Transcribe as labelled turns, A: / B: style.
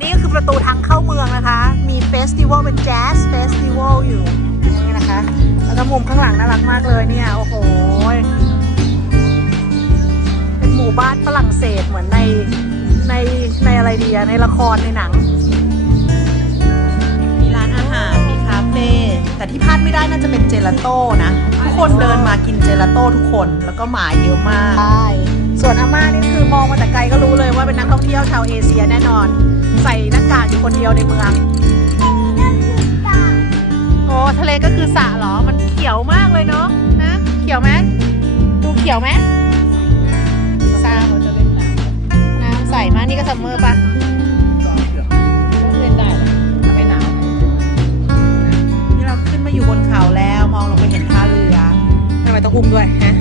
A: นี่ก็คือประตูทางเข้าเมืองนะคะ มีเฟสติวัลเป็นแจ๊สเฟสติวัลอยู่นี่นะคะ แล้วก็มุมข้างหลังน่ารักมากเลยเนี่ย โอ้โห เป็นหมู่บ้านฝรั่งเศสเหมือนในในในอะไรดีอะในละครในหนัง มีร้านอาหาร มีคาเฟ่ แต่ที่พลาดไม่ได้น่าจะเป็นเจลาโต้นะ ทุกคนเดินมากินเจลาโต้ทุกคน แล้วก็หมาเยอะมากใช่ ท่องเที่ยวชาวเอเชียแน่นอน ใส่หน้ากากอยู่คนเดียวในเมืองโอ้ทะเลก็คือสระเหรอ มันเขียวมากเลยเนาะนะเขียวไหมดูเขียวไหมซาน้ำใสมากนี่ก็ซัมเมอร์ปะ
B: เล่นได้เหรอไม่หนาว
A: นี่เราขึ้นมาอยู่บนเขาแล้วมองลงไปเห็นท่าเรือทำไมต้องอุ้มด้วยฮะ